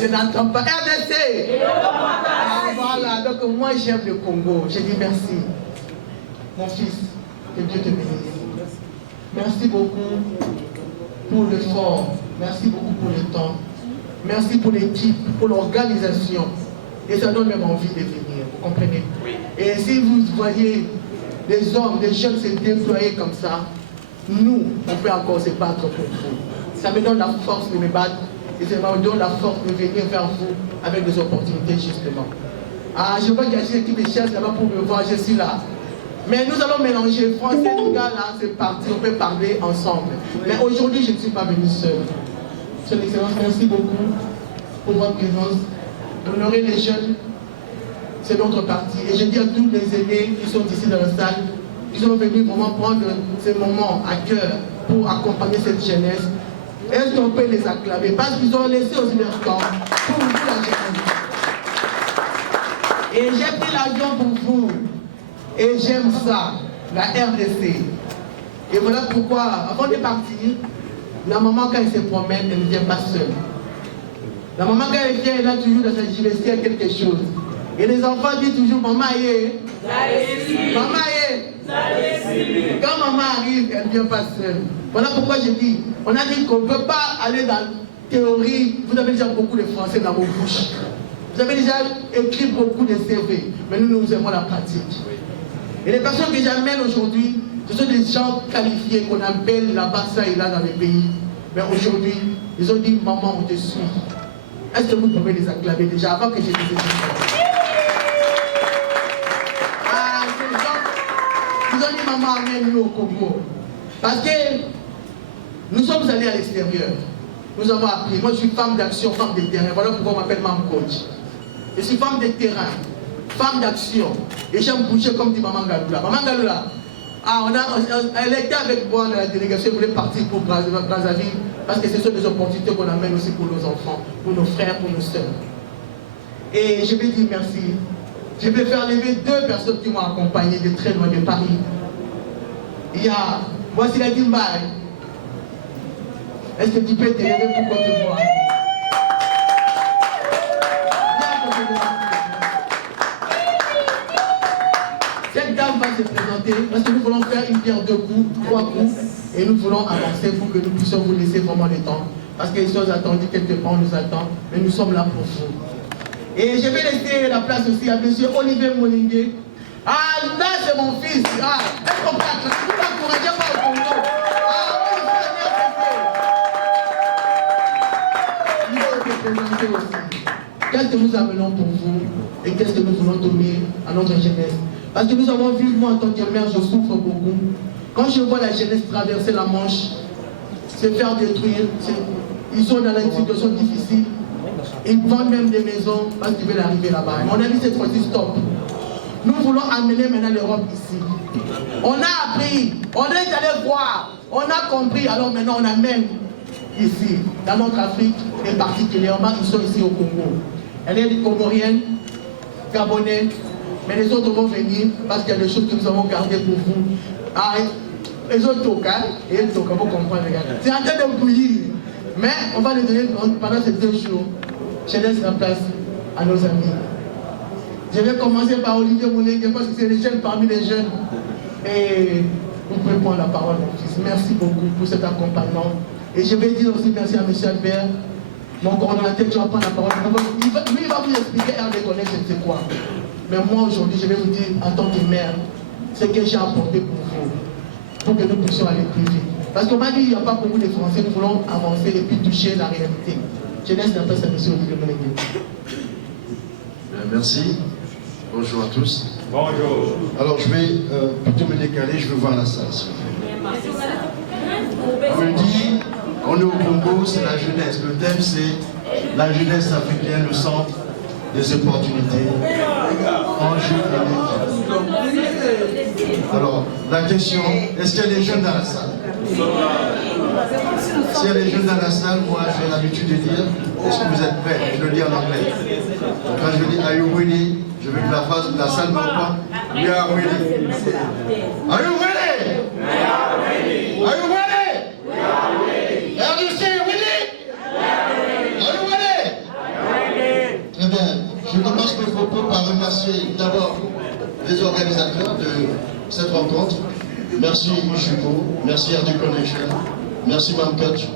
Je n'entends pas. RDC. Voilà, donc moi j'aime le Congo. Je dis merci. Mon fils, que Dieu te bénisse. Merci beaucoup pour l'effort. Merci beaucoup pour le temps. Merci pour l'équipe, pour l'organisation. Et ça donne même envie de venir, vous comprenez? Et si vous voyez des hommes, des jeunes se déployer comme ça, nous, on peut encore se battre pour vous. Ça me donne la force de me battre et ça me donne la force de venir vers vous avec des opportunités justement. Ah, je vois qu'il y a une équipe de chefs là-bas pour me voir, je suis là. Mais nous allons mélanger français, les gars là, c'est parti, on peut parler ensemble. Mais aujourd'hui, je ne suis pas venu seul. Son Excellence, merci beaucoup pour votre présence. Honorer les jeunes, c'est notre parti. Et je dis à tous les aînés qui sont ici dans la salle, qui sont venus vraiment prendre ces moments à cœur pour accompagner cette jeunesse. Est-ce qu'on peut les acclamer? Parce qu'ils ont laissé aussi leur temps pour vous la jeunesse. Et j'ai pris l'avion pour vous. Et j'aime ça, la RDC. Et voilà pourquoi, avant de partir, la maman, quand elle se promène, elle ne vient pas seule. La maman, quand elle vient, elle a toujours dans sa vestiaire quelque chose. Et les enfants disent toujours, maman, maman, quand maman arrive, elle ne vient pas seule. Voilà pourquoi je dis, on a dit qu'on ne peut pas aller dans la théorie. Vous avez déjà beaucoup de français dans vos bouches. Vous avez déjà écrit beaucoup de CV. Mais nous, nous aimons la pratique. Et les personnes que j'amène aujourd'hui, ce sont des gens qualifiés qu'on appelle là-bas, ça et là dans les pays. Mais aujourd'hui, ils ont dit, maman, on te suit. Est-ce que vous pouvez les acclamer déjà avant que je dise ces choses? Ah, ces gens, ils ont dit, maman, amène-nous au Congo. Parce que nous sommes allés à l'extérieur. Nous avons appris. Moi, je suis femme d'action, femme de terrain. Voilà pourquoi on m'appelle Mam Coach. Je suis femme de terrain, femme d'action. Et j'aime bouger comme dit Maman Galula. Maman Galula, elle était avec moi dans la délégation, elle voulait partir pour Brazzaville, parce que ce sont des opportunités qu'on amène aussi pour nos enfants, pour nos frères, pour nos sœurs. Et je vais dire merci. Je vais faire lever 2 personnes qui m'ont accompagné de très loin de Paris. Il y a, voici la Dimbaï. Est-ce que tu peux te lever pour qu'on te voie? Cette dame va se présenter parce que nous voulons faire une pierre 2 coups, 3 coups et nous voulons avancer pour que nous puissions vous laisser vraiment le temps. Parce que les choses attendues quelque part, on nous attend, mais nous sommes là pour vous. Et je vais laisser la place aussi à M. Olivier Molingué. Ah, là c'est mon fils. Ah, est-ce qu'on peut vous l'encouragez pas au Congo? Ah, il faut se présenter aussi. Qu'est-ce que nous amenons pour vous et qu'est-ce que nous voulons donner à notre jeunesse? Parce que nous avons vu, moi en tant que mère, je souffre beaucoup. Quand je vois la jeunesse traverser la Manche, se faire détruire, ils sont dans une situation difficile. Ils vendent même des maisons parce qu'ils veulent arriver là-bas. Mon ami, cette fois-ci, stop. Nous voulons amener maintenant l'Europe ici. On a appris, on est allé voir, on a compris, alors maintenant on amène ici, dans notre Afrique, et particulièrement, ils sont ici au Congo. Elle est comorienne, gabonais, mais les autres vont venir parce qu'il y a des choses que nous avons gardées pour vous. Ah, les autres toquent, et les toquent, vous comprenez, c'est en train de bouillir. Mais on va les donner pendant ces 2 jours. Je laisse la place à nos amis. Je vais commencer par Olivier Molingué parce que c'est les jeunes parmi les jeunes. Et vous pouvez prendre la parole, mon fils. Merci beaucoup pour cet accompagnement. Et je vais dire aussi merci à M. Albert, mon coordinateur qui va prendre la parole. Lui, il va vous expliquer RD Connect, je ne sais quoi. Mais moi, aujourd'hui, je vais vous dire, en tant que mère, ce que j'ai apporté pour vous, pour que nous puissions aller plus vite. Parce qu'on m'a dit, il n'y a pas beaucoup de Français, nous voulons avancer et puis toucher la réalité. Je laisse la place à M. Olivier Molingué. Merci. Bonjour à tous. Bonjour. Alors, je vais plutôt me décaler, je veux voir la salle. On me dit, on est au Congo, c'est la jeunesse. Le thème, c'est la jeunesse africaine, le centre des opportunités. Enjeux et défis. Alors, la question, est-ce qu'il y a des jeunes dans la salle? S'il y a des jeunes dans la salle, moi j'ai l'habitude de dire, est-ce que vous êtes prêts? Je le dis en anglais. Quand je dis, are you ready? Je veux que la salle m'entende. We are ready. Are you ready? We are ready. Are you ready? We are ready. Are you saying ready? We are ready. Are you ready? Je commence mes propos par remercier d'abord les organisateurs de cette rencontre. Merci Jupo, merci Ardu Connection, merci Mme Coach.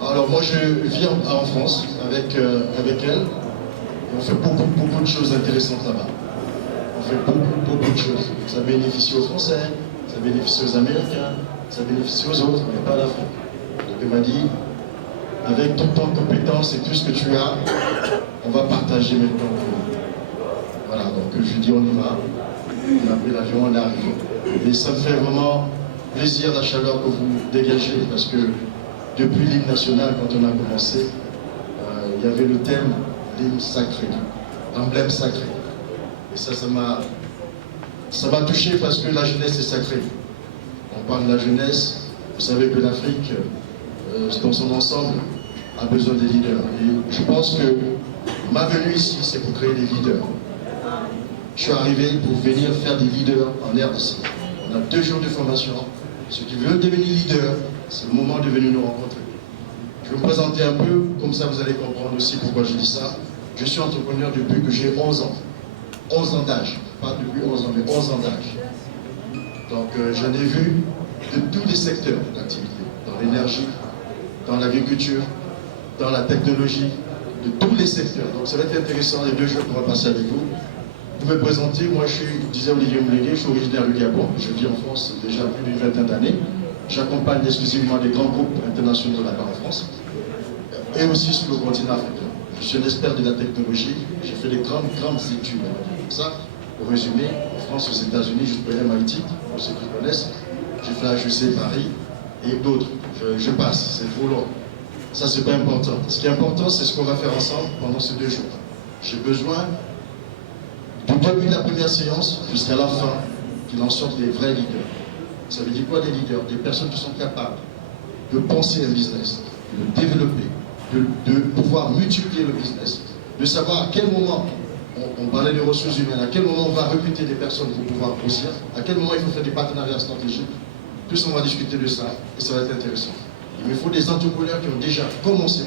Alors moi je vis en France avec elle. On fait beaucoup de choses intéressantes là-bas. On fait beaucoup de choses. Ça bénéficie aux Français, ça bénéficie aux Américains, ça bénéficie aux autres, mais pas à l'Afrique. Donc elle m'a dit, avec toute ton compétence et tout ce que tu as, on va partager maintenant. Voilà, donc je dis on y va. On a pris l'avion, on est arrivé. Et ça me fait vraiment plaisir la chaleur que vous dégagez, parce que depuis l'hymne national, quand on a commencé, il y avait le thème, l'hymne sacré, l'emblème sacré. Et ça m'a touché parce que la jeunesse est sacrée. On parle de la jeunesse, vous savez que l'Afrique, dans son ensemble, a besoin des leaders. Et je pense que ma venue ici, c'est pour créer des leaders. Je suis arrivé pour venir faire des leaders en RDC. On a 2 jours de formation. Ceux qui veulent devenir leader, c'est le moment de venir nous rencontrer. Je vais me présenter un peu, comme ça vous allez comprendre aussi pourquoi je dis ça. Je suis entrepreneur depuis que j'ai 11 ans. 11 ans d'âge. Pas depuis 11 ans, mais 11 ans d'âge. Donc j'en ai vu de tous les secteurs d'activité. Dans l'énergie, dans l'agriculture, dans la technologie, de tous les secteurs. Donc ça va être intéressant les 2 jours qu'on va passer avec vous. Pour me présenter, moi je disais Olivier Moulégué, je suis originaire du Gabon, je vis en France déjà plus d'une vingtaine d'années. J'accompagne exclusivement des grands groupes internationaux là-bas en France, et aussi sur le continent africain. Je suis un expert de la technologie, j'ai fait des grandes études. Ça, pour résumer, en France, aux États-Unis, jusqu'au MIT, pour ceux qui connaissent, j'ai fait HEC Paris et d'autres. Je passe, c'est trop long. Ça, c'est pas important. Ce qui est important, c'est ce qu'on va faire ensemble pendant ces 2 jours. J'ai besoin, du début de la première séance jusqu'à la fin, qu'il en sorte des vrais leaders. Ça veut dire quoi des leaders? Des personnes qui sont capables de penser un business, de le développer, de pouvoir multiplier le business, de savoir à quel moment, on parlait des ressources humaines, à quel moment on va recruter des personnes pour pouvoir grossir, à quel moment il faut faire des partenariats stratégiques. Tout ça, on va discuter de ça et ça va être intéressant. Il me faut des entrepreneurs qui ont déjà commencé,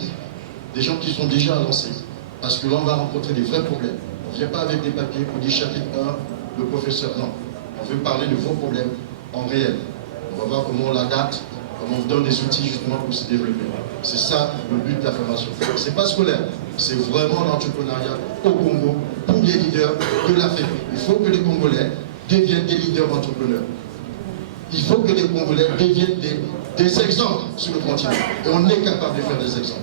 des gens qui sont déjà lancés, parce que là on va rencontrer des vrais problèmes. On ne vient pas avec des papiers pour dire chapitre 1, le professeur, non. On veut parler de vos problèmes en réel. On va voir comment on l'adapte, comment on donne des outils justement pour se développer. C'est ça le but de la formation. Ce n'est pas scolaire, c'est vraiment l'entrepreneuriat au Congo pour les leaders de l'Afrique. Il faut que les Congolais deviennent des leaders entrepreneurs. Il faut que les Congolais deviennent des exemples sur le continent. Et on est capable de faire des exemples.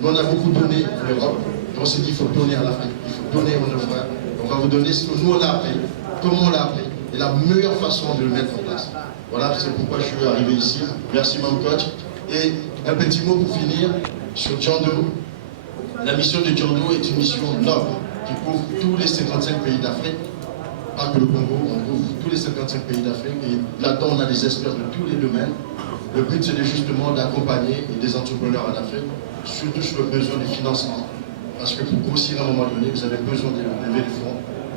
Nous, on a beaucoup donné à l'Europe, et on s'est dit qu'il faut donner à l'Afrique, il faut donner à nos frères. On va vous donner ce que nous, on a appris, comment on l'a appris, et la meilleure façon de le mettre en place. Voilà, c'est pourquoi je suis arrivé ici. Merci, Mme Coach. Et un petit mot pour finir sur Djando. La mission de Djando est une mission noble qui couvre tous les 55 pays d'Afrique. Pas que le Congo, on couvre tous les 55 pays d'Afrique. Et là-dedans, on a des experts de tous les domaines. Le but, c'est justement d'accompagner des entrepreneurs en Afrique, surtout sur le besoin du financement. Parce que pour grossir à un moment donné, vous avez besoin de lever des fonds.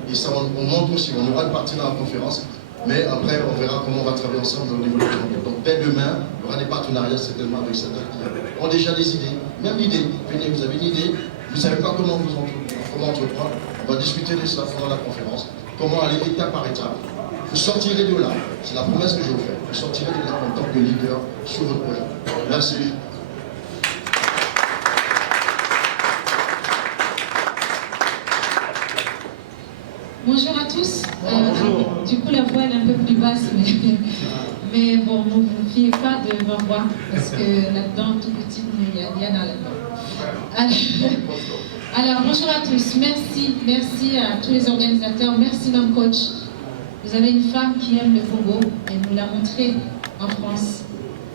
Et ça, on montre aussi, on aura une partie dans la conférence, mais après, on verra comment on va travailler ensemble au niveau du Congo. Donc, dès demain, il y aura des partenariats certainement avec certains qui ont déjà des idées. Même l'idée, venez, vous avez une idée, vous ne savez pas comment entreprendre, on va discuter de ça pendant la conférence, comment aller étape par étape. Vous sortirez de là, c'est la promesse que je vous fais, vous sortirez de là en tant que leader sur votre projet. Merci. Bonjour à tous. Du coup, la voix est un peu plus basse, mais bon, ne vous fiez pas de ma voix, parce que là-dedans, tout petit, il y a Diana là-dedans. Alors, bonjour à tous. Merci à tous les organisateurs. Merci, Mme Coach. Vous avez une femme qui aime le Congo, elle nous l'a montré en France.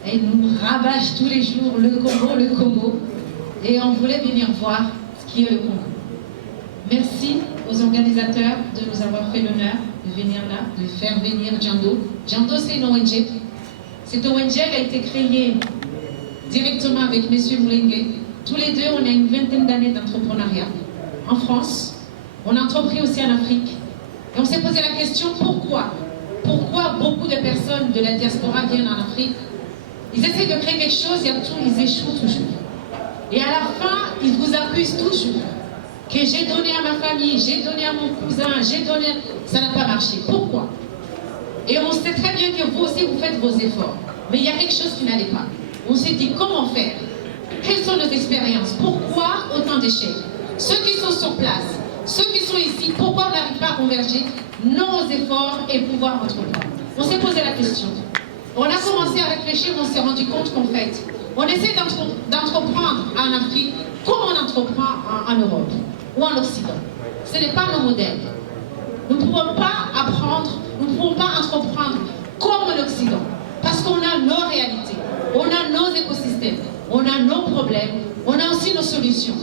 Elle nous rabâche tous les jours le Congo. Et on voulait venir voir ce qui est le Congo. Merci aux organisateurs de nous avoir fait l'honneur de venir là, de faire venir Djando. Djando, c'est une ONG. Cette ONG a été créée directement avec M. Moulengue. Tous les deux, on a une vingtaine d'années d'entrepreneuriat en France. On a entrepris aussi en Afrique. Et on s'est posé la question, pourquoi beaucoup de personnes de la diaspora viennent en Afrique? Ils essaient de créer quelque chose et ils échouent toujours. Et à la fin, ils vous accusent toujours. que j'ai donné à ma famille, j'ai donné à mon cousin, j'ai donné... Ça n'a pas marché. Pourquoi? Et on sait très bien que vous aussi, vous faites vos efforts. Mais il y a quelque chose qui n'allait pas. On s'est dit, comment faire? Quelles sont nos expériences? Pourquoi autant d'échecs? Ceux qui sont sur place, ceux qui sont ici, pourquoi on n'arrive pas à converger nos efforts et pouvoir entreprendre? On s'est posé la question. On a commencé à réfléchir, on s'est rendu compte qu'en fait, on essaie d'entreprendre en Afrique comme on entreprend en Europe ou en Occident. Ce n'est pas nos modèles. Nous ne pouvons pas apprendre, nous ne pouvons pas entreprendre comme en Occident. Parce qu'on a nos réalités, on a nos écosystèmes, on a nos problèmes, on a aussi nos solutions.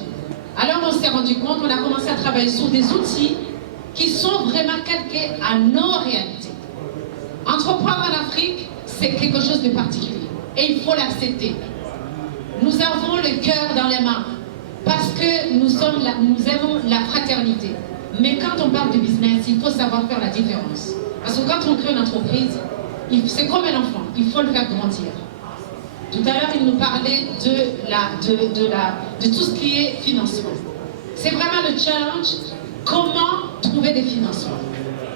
Alors on s'est rendu compte, on a commencé à travailler sur des outils qui sont vraiment calqués à nos réalités. Entreprendre en Afrique, c'est quelque chose de particulier. Et il faut l'accepter. Nous avons le cœur dans les mains. Parce que nous aimons la fraternité. Mais quand on parle de business, il faut savoir faire la différence. Parce que quand on crée une entreprise, c'est comme un enfant, il faut le faire grandir. Tout à l'heure, il nous parlait de tout ce qui est financement. C'est vraiment le challenge, comment trouver des financements.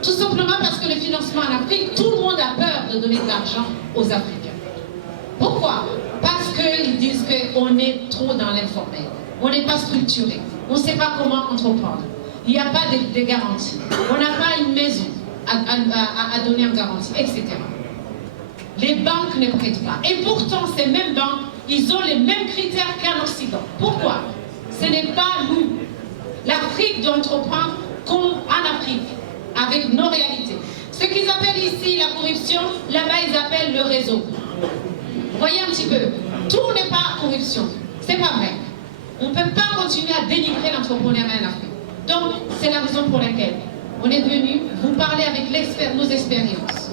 Tout simplement parce que le financement en Afrique, tout le monde a peur de donner de l'argent aux Africains. Pourquoi? Parce qu'ils disent qu'on est trop dans l'informel. On n'est pas structuré. On ne sait pas comment entreprendre. Il n'y a pas de garantie. On n'a pas une maison à donner en garantie, etc. Les banques ne prêtent pas. Et pourtant, ces mêmes banques, ils ont les mêmes critères qu'en Occident. Pourquoi? Ce n'est pas nous. L'Afrique doit entreprendre comme en Afrique, avec nos réalités. Ce qu'ils appellent ici la corruption, là-bas ils appellent le réseau. Voyez un petit peu, tout n'est pas corruption. C'est pas vrai. On ne peut pas continuer à dénigrer l'entrepreneuriat en Afrique. Donc, c'est la raison pour laquelle on est venu vous parler avec nos expériences.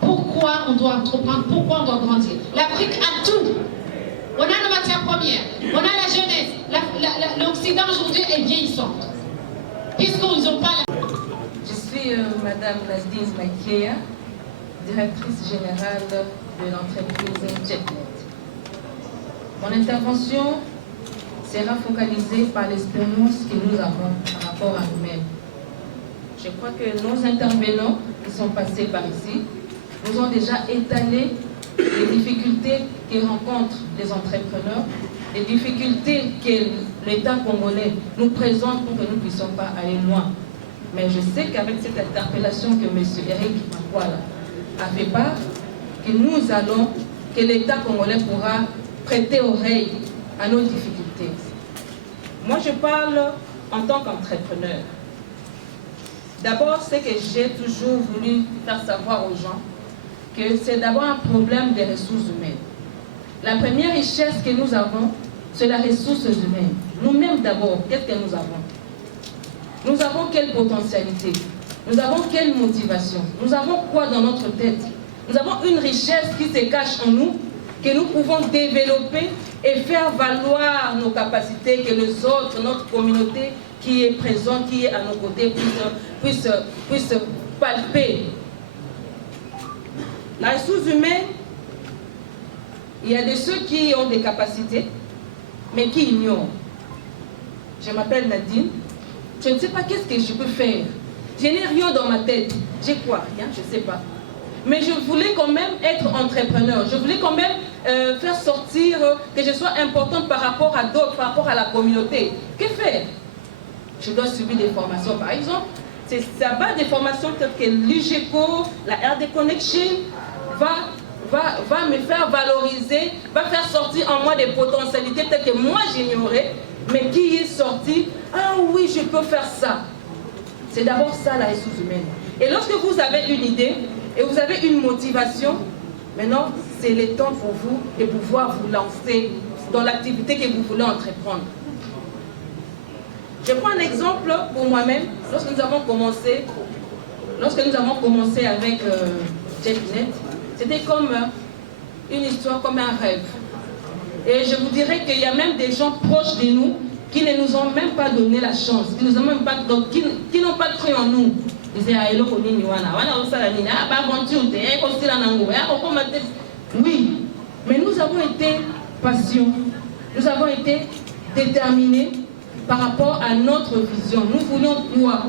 Pourquoi on doit entreprendre, pourquoi on doit grandir. L'Afrique a tout. On a nos matières premières, on a la jeunesse. L'Occident aujourd'hui est vieillissante. Puisqu'ils n'ont pas la... Je suis Madame Nadine Makeya, directrice générale de l'entreprise JetNet. Mon intervention sera focalisée par l'expérience que nous avons par rapport à nous-mêmes. Je crois que nos intervenants qui sont passés par ici nous ont déjà étalé les difficultés que rencontrent les entrepreneurs, les difficultés que l'État congolais nous présente pour que nous ne puissions pas aller loin. Mais je sais qu'avec cette interpellation que M. Eric Makwala a fait part, que l'État congolais pourra prêter oreille à nos difficultés. Moi, je parle en tant qu'entrepreneur. D'abord, c'est que j'ai toujours voulu faire savoir aux gens que c'est d'abord un problème des ressources humaines. La première richesse que nous avons, c'est la ressource humaine. Nous-mêmes d'abord, qu'est-ce que nous avons? Nous avons quelle potentialité? Nous avons quelle motivation? Nous avons quoi dans notre tête? Nous avons une richesse qui se cache en nous, que nous pouvons développer et faire valoir nos capacités, que les autres, notre communauté qui est présente, qui est à nos côtés, puisse palper. La ressource humaine, il y a de ceux qui ont des capacités, mais qui ignorent. Je m'appelle Nadine. Je ne sais pas qu'est-ce que je peux faire. Je n'ai rien dans ma tête. J'ai quoi? Rien, je ne sais pas. Mais je voulais quand même être entrepreneur. Je voulais quand même faire sortir, que je sois importante par rapport à d'autres, par rapport à la communauté. Que faire? Je dois subir des formations, par exemple. Ça va des formations telles que l'UGECO, la RD Connection, va me faire valoriser, va faire sortir en moi des potentialités peut-être que moi j'ignorais, mais qui est sorti, ah oui, je peux faire ça. C'est d'abord ça la ressource humaine. Et lorsque vous avez une idée et vous avez une motivation, maintenant c'est le temps pour vous de pouvoir vous lancer dans l'activité que vous voulez entreprendre. Je prends un exemple pour moi-même. Lorsque nous avons commencé avec JetNet, c'était comme une histoire, comme un rêve. Et je vous dirais qu'il y a même des gens proches de nous qui ne nous ont même pas donné la chance, qui n'ont pas cru en nous. Ils disaient, oui, mais nous avons été patients, nous avons été déterminés, par rapport à notre vision. Nous voulions quoi?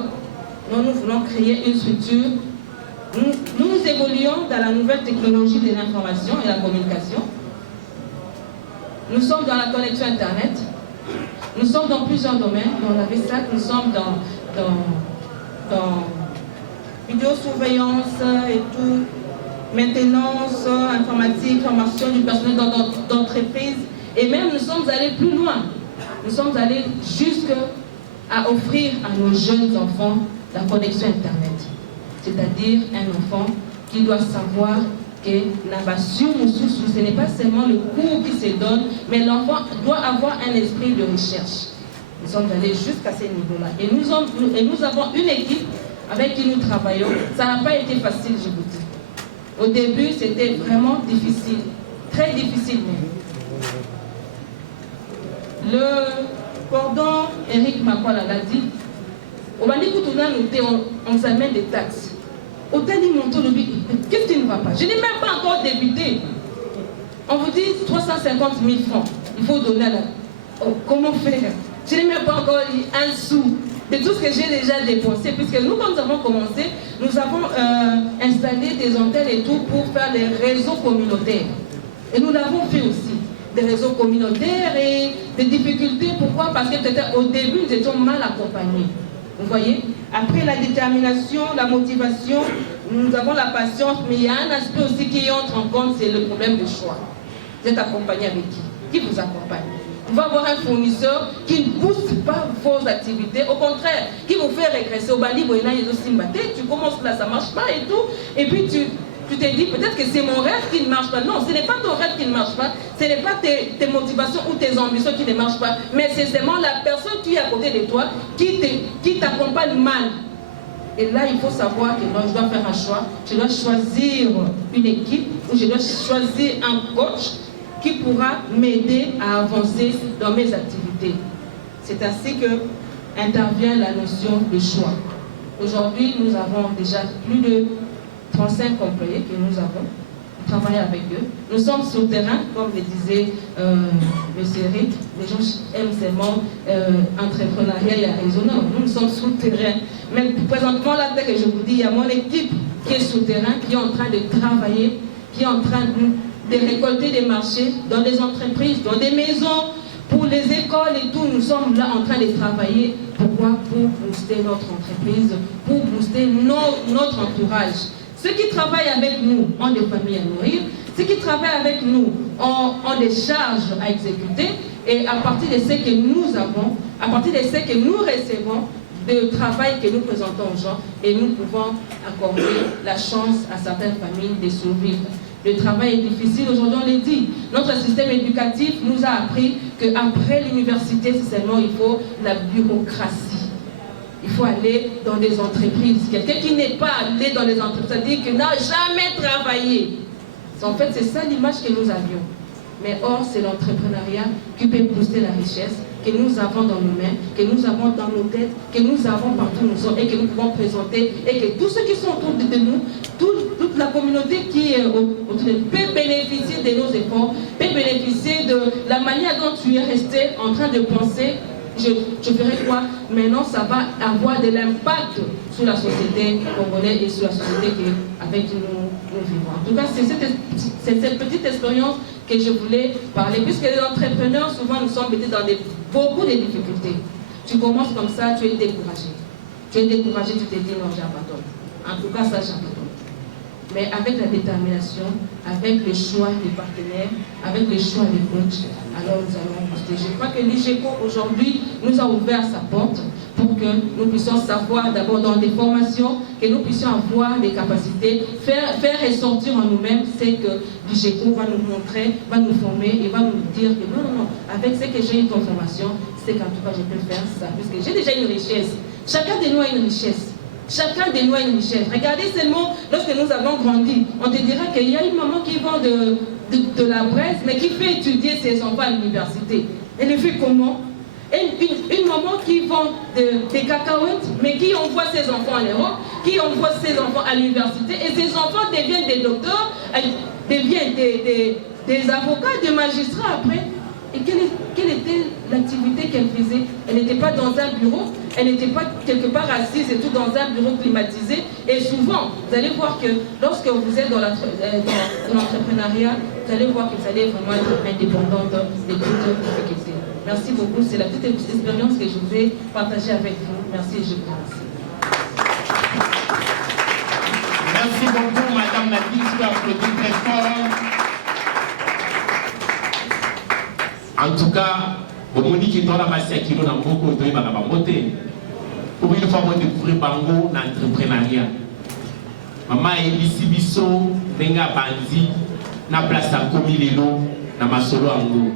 Nous voulons créer une structure. Nous évoluons dans la nouvelle technologie de l'information et la communication. Nous sommes dans la connexion Internet. Nous sommes dans plusieurs domaines. Dans la VSAC, nous sommes dans vidéosurveillance et tout, maintenance, informatique, formation du personnel d'entreprise. Et même nous sommes allés plus loin. Nous sommes allés jusqu'à offrir à nos jeunes enfants la connexion Internet. C'est-à-dire un enfant qui doit savoir que ce n'est pas seulement le cours qui se donne, mais l'enfant doit avoir un esprit de recherche. Nous sommes allés jusqu'à ce niveau-là. Et nous avons une équipe avec qui nous travaillons. Ça n'a pas été facile, je vous dis. Au début, c'était vraiment difficile, très difficile même. Le cordon, Eric Makwala l'a dit, on s'amène des taxes. Autant dit mon tour de vie, qu'est-ce qui ne va pas? Je n'ai même pas encore débuté. On vous dit 350 000 francs. Il faut donner à la... Oh, comment faire? Je n'ai même pas encore un sou de tout ce que j'ai déjà dépensé. Puisque nous, quand nous avons commencé, nous avons installé des antennes et tout pour faire des réseaux communautaires. Et nous l'avons fait aussi. Des réseaux communautaires et des difficultés. Pourquoi? Parce que peut-être au début, nous étions mal accompagnés. Vous voyez? Après la détermination, la motivation, nous avons la patience, mais il y a un aspect aussi qui entre en compte, c'est le problème de choix. Vous êtes accompagné avec qui? Qui vous accompagne? Vous allez avoir un fournisseur qui ne booste pas vos activités, au contraire, qui vous fait régresser. Au bali, tu commences là, ça ne marche pas et tout, et puis tu te dis peut-être que c'est mon rêve qui ne marche pas. Non, ce n'est pas ton rêve qui ne marche pas, ce n'est pas tes motivations ou tes ambitions qui ne marchent pas, mais c'est seulement la personne qui est à côté de toi qui t'accompagne mal. Et là, il faut savoir que moi, je dois faire un choix. Je dois choisir une équipe ou je dois choisir un coach qui pourra m'aider à avancer dans mes activités. C'est ainsi que intervient la notion de choix. Aujourd'hui, nous avons déjà plus de 35 employés que nous avons. Nous travaillons avec eux. Nous sommes sur le terrain, comme le disait M. Eric. Les gens aiment seulement entrepreneuriat et raisonnable. Nous sommes sur le terrain. Mais présentement, là, dès que je vous dis, il y a mon équipe qui est sur le terrain, qui est en train de travailler, qui est en train de récolter des marchés dans des entreprises, dans des maisons, pour les écoles et tout. Nous sommes là en train de travailler. Pourquoi? Pour booster notre entreprise, pour booster notre entourage. Ceux qui travaillent avec nous ont des familles à nourrir. Ceux qui travaillent avec nous ont des charges à exécuter. Et à partir de ce que nous avons, à partir de ce que nous recevons, de travail que nous présentons aux gens, et nous pouvons accorder la chance à certaines familles de survivre. Le travail est difficile, aujourd'hui on l'a dit. Notre système éducatif nous a appris qu'après l'université, seulement il faut la bureaucratie. Il faut aller dans des entreprises. Quelqu'un qui n'est pas allé dans les entreprises, c'est-à-dire qu'il n'a jamais travaillé. En fait, c'est ça l'image que nous avions. Mais or, c'est l'entrepreneuriat qui peut booster la richesse que nous avons dans nos mains, que nous avons dans nos têtes, que nous avons partout où nous sommes et que nous pouvons présenter et que tous ceux qui sont autour de nous, toute la communauté qui est autour de nous, peut bénéficier de nos efforts, peut bénéficier de la manière dont tu es resté en train de penser. Je ferai quoi? Maintenant, ça va avoir de l'impact sur la société congolaise et sur la société avec qui nous vivons. En tout cas, c'est cette petite expérience que je voulais parler, puisque les entrepreneurs, souvent, nous sommes mettés dans beaucoup de difficultés. Tu commences comme ça, tu es découragé. Tu es découragé, tu te dis non, j'abandonne. En tout cas, ça, j'abandonne. Mais avec la détermination, avec le choix des partenaires, avec le choix des coachs, alors nous allons booster. Je crois que l'IGECO aujourd'hui nous a ouvert sa porte pour que nous puissions savoir d'abord dans des formations, que nous puissions avoir des capacités, faire ressortir en nous-mêmes ce que l'IGECO va nous montrer, va nous former et va nous dire que non, avec ce que j'ai eu comme formation, c'est qu'en tout cas je peux faire ça, puisque j'ai déjà une richesse. Chacun de nous a une richesse. Chacun de nous a une richesse. Regardez seulement, lorsque nous avons grandi, on te dira qu'il y a une maman qui vend de la braise, mais qui fait étudier ses enfants à l'université. Elle le fait comment? Une maman qui vend des cacahuètes, mais qui envoie ses enfants en Europe, qui envoie ses enfants à l'université, et ses enfants deviennent des docteurs, deviennent des avocats, des magistrats après. Et quelle était l'activité qu'elle faisait? Elle n'était pas dans un bureau, elle n'était pas quelque part assise et tout dans un bureau climatisé. Et souvent, vous allez voir que lorsque vous êtes dans l'entrepreneuriat, vous allez voir que vous allez vraiment être indépendante de toute faculté. Merci beaucoup, c'est la petite expérience que je voulais partager avec vous. Merci et je vous remercie. Merci beaucoup, Madame Nadine, je vais applaudir très fort. En tout cas, Monique est dans la masse qui nous a beaucoup de moté. Pour une fois, on découvre Bango dans l'entrepreneuriat. Maman Elisi Bisso, Benga Bandi, na place à Komilelo, na Masolo Ango.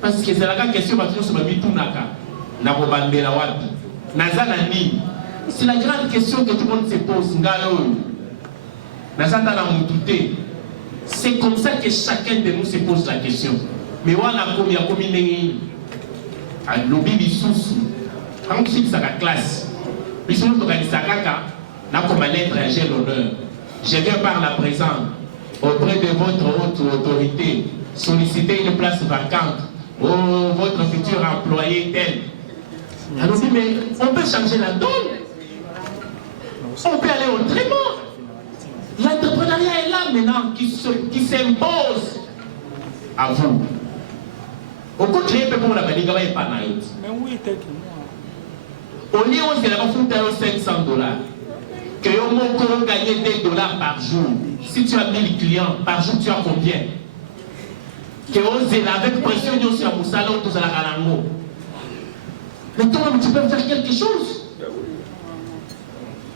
Parce que c'est la question que je me suis dit, na Bobandela Wapi, na Zanani. C'est la grande question que tout le monde se pose. C'est comme ça que chacun de nous se pose la question. Mais on a commis un lobby de sous. Quand tu sais que la classe, puis si nous organisons ça, n'a comme lettre j'ai l'honneur. Je viens par la présente auprès de votre haute autorité solliciter une place vacante ou votre futur employé tel. Alors on dit mais on peut changer la donne. On peut aller autrement. L'entrepreneuriat est là maintenant qui s'impose à vous. Au contraire, pour la banniga va y pas naït. Au lieu où c'est la foutre $500, que au moins qu'on gagne $2 par jour. Si tu as 1000 clients par jour, tu as combien? Que on est là avec pression sur la moussala ou tout ça la galango. Mais toi, tu peux faire quelque chose.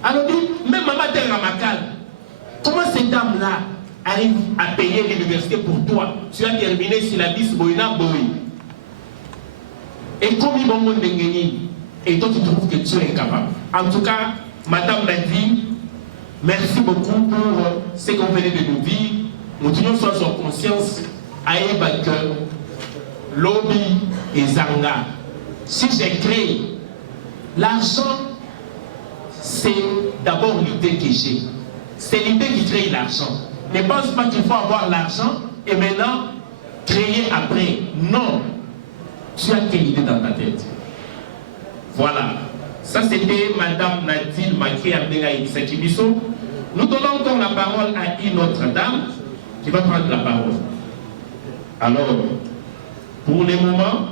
Alors, même maman t'es ramacal. Comment ces dames-là arrivent à payer l'université pour toi? Tu as terminé syllabus Boina Boy. Et comme ils vont me et toi tu trouves que tu es incapable. En tout cas, Madame Nadine, merci beaucoup pour ce que vous venez de nous dire. Nous tenons sur conscience à que lobby et Zanga. Si j'ai créé l'argent, c'est d'abord l'idée que j'ai. C'est l'idée qui crée l'argent. Ne pense pas qu'il faut avoir l'argent et maintenant créer après. Non. Tu as quelle idée dans ta tête? Voilà. Ça c'était Madame Nadine Maké-Abdenga-Ibiso. Nous donnons encore la parole à une autre dame qui va prendre la parole. Alors, pour le moment,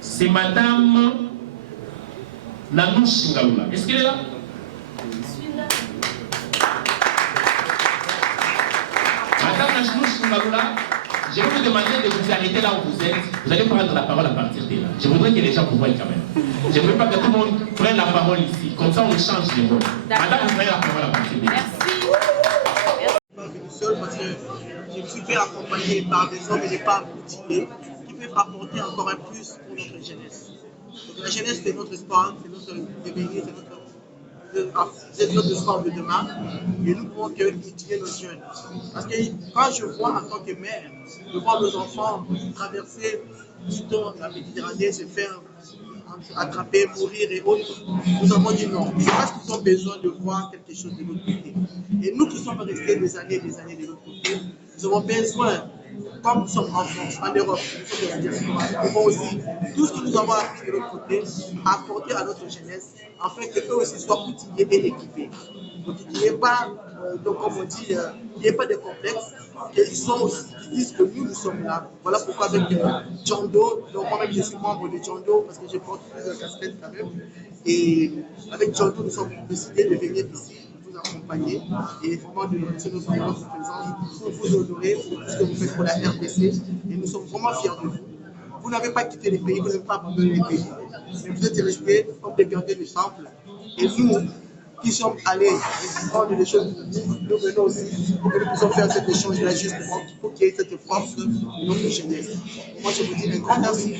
c'est Madame Nanouche Ngaoula. Est-ce qu'elle est là? Madame Nanouche Ngaoula, je vais vous demander de vous arrêter là où vous êtes. Vous allez prendre la parole à partir de là. Je voudrais que les gens vous voient quand même. Je ne veux pas que tout le monde prenne la parole ici. Comme ça, on change les mots. Madame, vous prenez la parole à partir de là. Merci. Seul parce que je me suis fait accompagner par des hommes et des femmes motivés qui peuvent apporter encore un plus pour notre jeunesse. Donc, la jeunesse, c'est notre espoir, c'est notre devenir, c'est notre espoir de demain. Et nous pouvons que motiver nos jeunes. Parce que quand je vois en tant que mère, de voir nos enfants traverser du temps de la Méditerranée, se faire attraper, mourir et autres, nous avons dit non. C'est parce qu'ils ont besoin de voir quelque chose de l'autre côté. Et nous qui sommes restés des années de l'autre côté, nous avons besoin, comme nous sommes en France, en Europe, nous sommes des diaspora, nous pouvons aussi, tout ce que nous avons appris de l'autre côté, apporter à notre jeunesse, afin qu'eux aussi soient outillés et équipés. Donc il n'y ait pas, donc comme on dit, il n'y ait pas de complexe, qu'ils disent que nous sommes là. Voilà pourquoi avec Djando, donc moi-même je suis membre de Djando, parce que je porte plusieurs casquettes quand même, et avec Djando nous sommes décidés de venir ici, de vous accompagner, et vraiment de laisser notre présence pour vous honorer pour tout ce que vous faites pour la RDC, et nous sommes vraiment fiers de vous. Vous n'avez pas quitté les pays, vous n'avez pas abandonné les pays, mais vous êtes restés comme des gardiens du temple, et nous, qui sommes allés prendre des choses, nous venons aussi pour que nous puissions faire cet échange-là justement pour qu'il y ait cette force de notre jeunesse. Moi, je vous dis un grand merci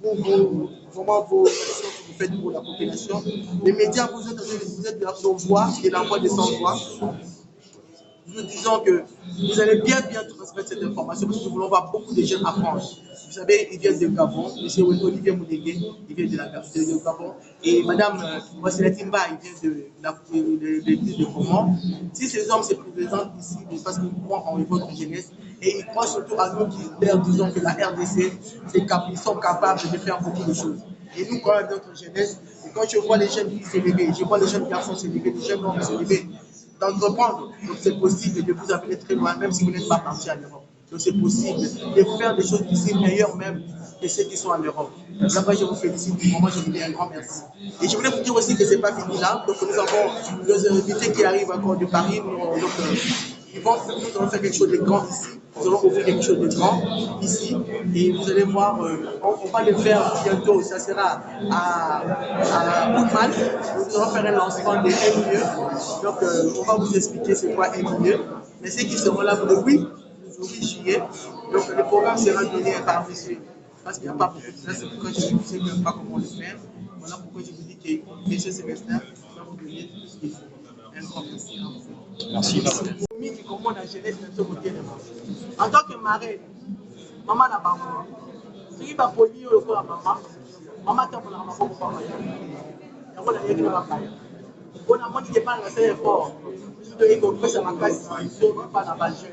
pour vos actions que vous faites pour la population. Les médias, vous êtes nos voix et la voix des sans-voix. Nous disons que vous allez bien transmettre cette information parce que nous voulons voir beaucoup de jeunes apprendre. Vous savez, ils viennent de Gabon, M. Olivier Moudégué, il vient de Gabon, et Mme Wassila Timba, il vient de l'église de Comont. Si ces hommes se présentent ici, parce qu'ils croient en votre jeunesse, Et ils croient surtout à nous qui leur disons que la RDC, ils sont capables de faire beaucoup de choses. Et nous, quand même, notre jeunesse, et quand je vois les jeunes filles s'élever, je vois les jeunes garçons s'élever, les jeunes hommes s'élever, d'entreprendre, donc c'est possible de vous appeler très loin, même si vous n'êtes pas parti en Europe. Donc c'est possible de faire des choses qui sont meilleures même que ceux qui sont en Europe. Donc après, je vous félicite, du moment, je vous dis un grand merci. Et je voulais vous dire aussi que ce n'est pas fini là, donc nous avons nos invités qui arrivent encore de Paris, donc, nous allons faire quelque chose de grand ici. Nous allons ouvrir quelque chose de grand ici. Et vous allez voir, on va le faire bientôt. Ça sera à Woodman. Nous allons faire un lancement de MIE. Donc, on va vous expliquer c'est quoi MIE. Mais ceux qui seront là pour le 8 juillet, donc le programme sera donné par monsieur. Parce qu'il n'y a pas beaucoup de place. C'est pourquoi je ne sais même pas comment le faire. Voilà pourquoi je vous dis que monsieur Sébastien va vous donner tout ce qu'il faut. Un grand merci. Merci, madame. En tant que marraine, maman n'a pas moi. Ce qui va polir le corps à maman, maman t'a pour la maman pour pas mal. Il y a quoi d'ailleurs qui ne va pas. On a moins de pas dans un effort. Je dois y compter sur ma casse, je ne veux pas la bâche.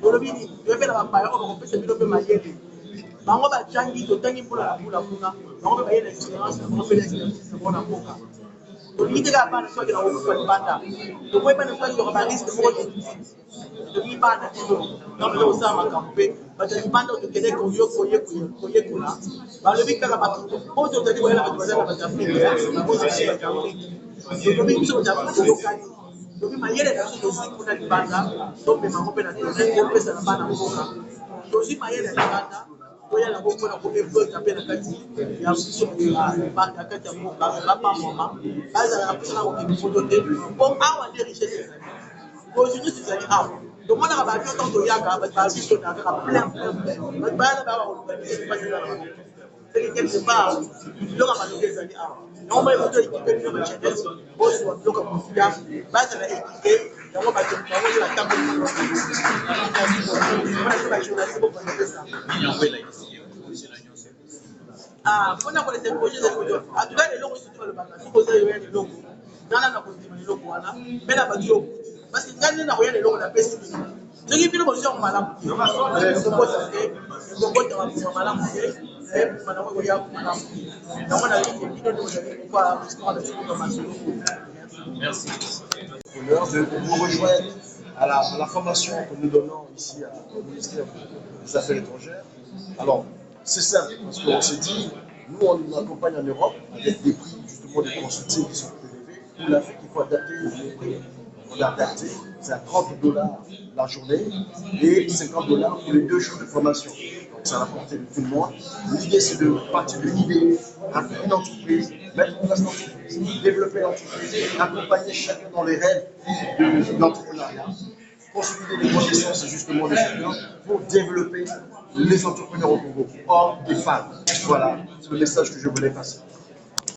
Pour le mini, je vais faire la paille, on peut se mettre au maillot. Bango ba changi to tangi pour la kuna. Bango ba yena expérience, bango fait l'expérience pour la boca. Donc, il y a pas de choix qui est en banda. Donc, il y a pas de choix qui est en risque de mourir. Donc, il y a pas de choix. Donc, il y a aussi un campé. Parce que les bandes de Québec, on y a coyé. Le but, quand on te dit, voilà, on va faire la Afrique. On va faire la Afrique. Donc, le but, c'est de faire local. Donc, il y a des choses aussi pour la banda. Donc, les mamans peuvent la faire. On peut se la faire dans le boca. Donc, il y a des banda. Il y a la boca pour les blocs qui appellent la carte. Il y a aussi la carte à boca. La pas maman. Bon, ah, on est riche. Aujourd'hui, c'est ça. Donc, on a battu autant de yaga, mais pas juste on a plein. Mais pas là-bas, on va dire, c'est pas ça. C'est que quelque part, l'on a battu des années. On va écouter l'équipe de la jeunesse, on se voit bloqué comme ça. Bah, ça va équiper. On va battre la table. On a fait la journaliste pour faire ça. Ah, on a fait des projets de vidéo. En tout cas, les logos sont le bagage. Si vous avez des logos, dans la continuité des logos, voilà. Mais la vidéo, parce que quand on a regardé les logos, on a fait ce qu'il y a. Ce qui est plus position malade. Le combo ça fait, le combo de la malade c'est, c'est madame Goya malade. Donc on a dit que vidéo nous avez quoi l'histoire de cette formation. Merci. L'honneur de vous rejoindre à la formation que nous donnons ici au ministère des Affaires étrangères. Alors, c'est simple, parce qu'on se dit, nous on nous accompagne en Europe avec des prix justement de consulting qui sont plus élevés. Pour l'Afrique, il faut adapter les prix. On a adapté, c'est à $30 la journée et $50 pour les 2 jours de formation. Donc c'est à la portée de tout le monde. L'idée c'est de partir de l'idée, une entreprise, mettre en place l'entreprise, développer l'entreprise, accompagner chacun dans les rêves de l'entrepreneuriat, consolider les connaissances justement de chacun pour développer les entrepreneurs au Congo, hommes et femmes. Voilà, c'est le message que je voulais passer.